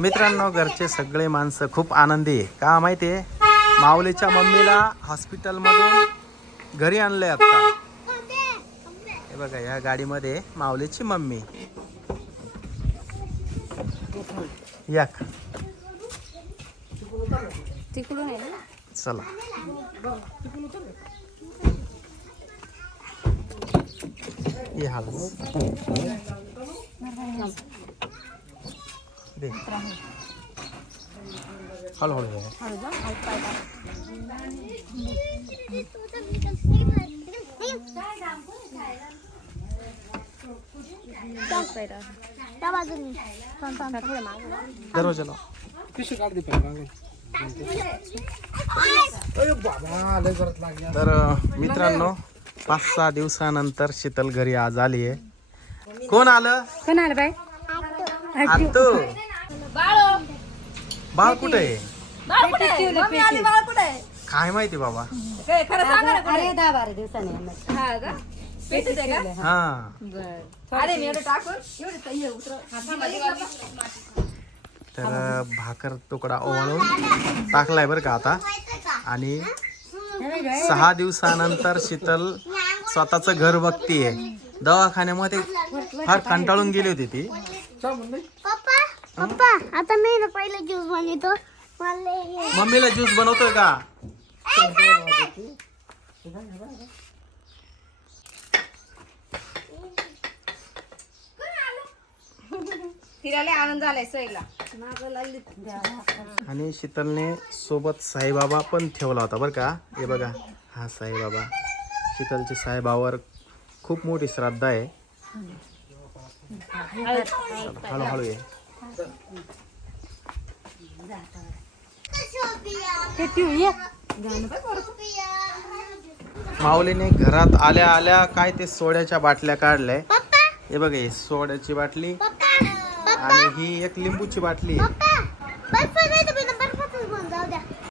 मित्रांनो, घरचे सगळे माणसं खूप आनंदी आहे. का माहिती आहे, माऊलीच्या मम्मीला हॉस्पिटलमधून घरी आणलंय आता. हे बघा, या गाडीमध्ये माऊलीची मम्मी. या तिकडून आहे ना. चला. ये हळू दे, हळू हळू दरवाजा लाव. तर मित्रांनो, 5-6 दिवसानंतर शीतल घरी आज आली आहे. कोण आलं? कोण आलं बाय? आत्तू. बाळ कुठे आहे? काय माहिती बाबा. अरे 10-12 दिवसांनी. हा, तर भाकर तुकडा ओवाळून टाकलाय बरं का आता. आणि 6 दिवसानंतर शीतल स्वतःच घर बघतीये. दवाखान्यामध्ये फार कंटाळून गेली होती ती. पप्पा आता मी ना पहिला ज्यूस बनवतो. मम्मीला ज्यूस बनवतोय का? फिरायला आनंद झालाय सईला. आणि शीतलने सोबत साईबाबा पण ठेवला होता बरं का. हे बघा, हा साईबाबा. शीतलची साईबाबावर खूप मोठी श्रद्धा आहे. हळूहळू ये. माऊलीने घरात आल्या आल्या काय ते सोड्याच्या बाटल्या काढल्या. हे बघा, ही सोड्याची बाटली आणि ही एक लिंबूची बाटली आहे.